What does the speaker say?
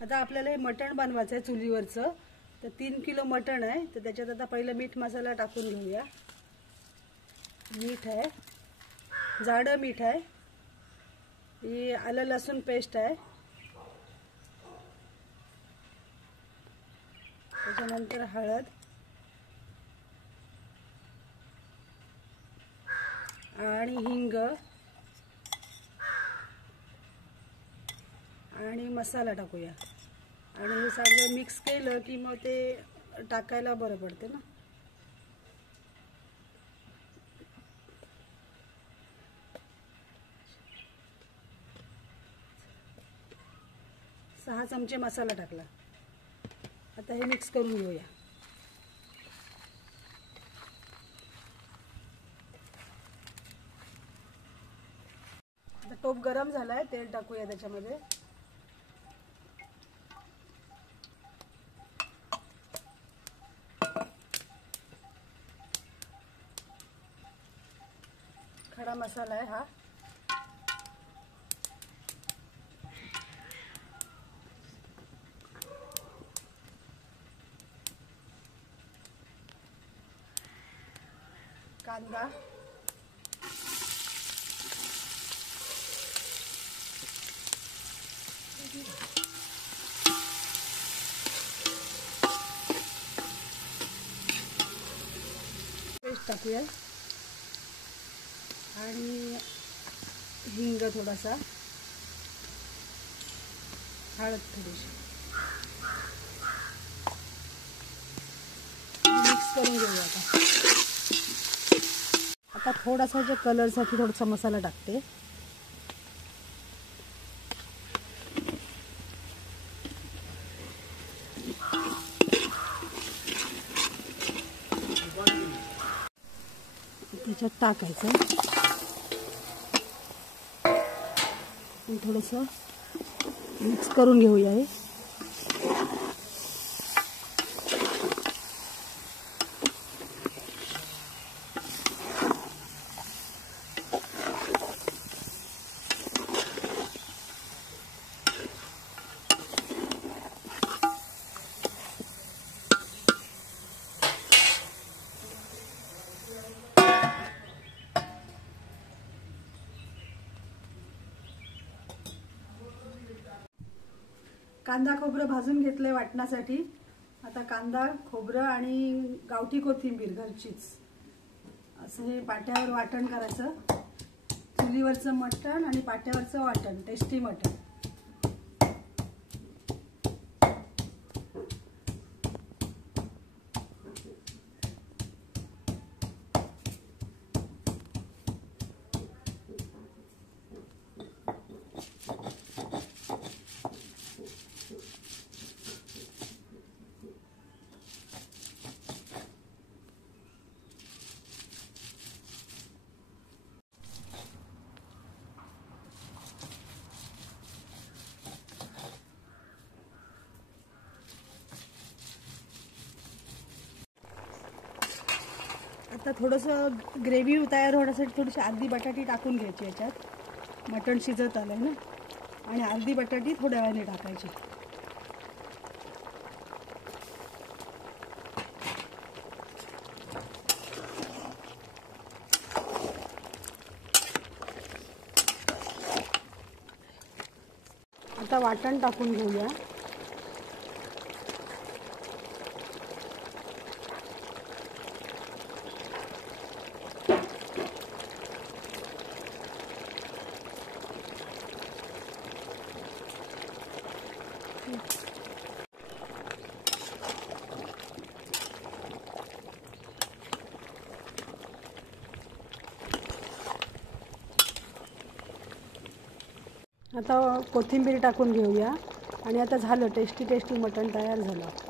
आता आपल्याला हे मटण बनवायचं आहे चुलीवरचं। तर 3 किलो मटण आहे। तर त्याच्यात आता पहिलं मीठ मसाला टाकून घेऊया। मीठ आहे, जाडं मीठ आहे, ही आलं लसूण पेस्ट आहे, त्याच्यानंतर हळद आणि हिंग आणि मसाला टाकूया। आणि हे सगळं मिक्स केलं की मग ते टाकायला बरं पडते ना। सहा चमचे मसाला टाकला। आता हे मिक्स करून घेऊया। आता टोप गरम झालाय, तेल टाकूया त्याच्यामध्ये। खडा मसाला आहे हा। कांदा, पेस्ट टाकूया आणि हिंग थोडासा, हळद थोडीशी, मिक्स करून घेऊया। आता थोडासा जो कलरसाठी थोडासा मसाला टाकते। त्याच्यात टाकायचं, थोडंसं मिक्स करून घेऊया हे। कांदा खोबरं भाजून घेतले वाटण्यासाठी। आता कांदा खोबरं आणि गावठी कोथिंबीर घरचीच असं हे पाट्यावर वाटण करायचं। चुलीवरचं मटण आणि पाट्यावरचं वाटण, टेस्टी मटण। आता थोडंसं ग्रेव्ही तयार होण्यासाठी थोडीशी अर्धी बटाटी टाकून घ्यायची याच्यात। मटण शिजत आलंय ना, आणि अर्धी बटाटी थोड्या वेळाने टाकायची। आता वाटण टाकून घेऊया। आता कोथिंबीर टाकून घेऊया। आणि आता झालं, टेस्टी टेस्टी मटण तयार झालं।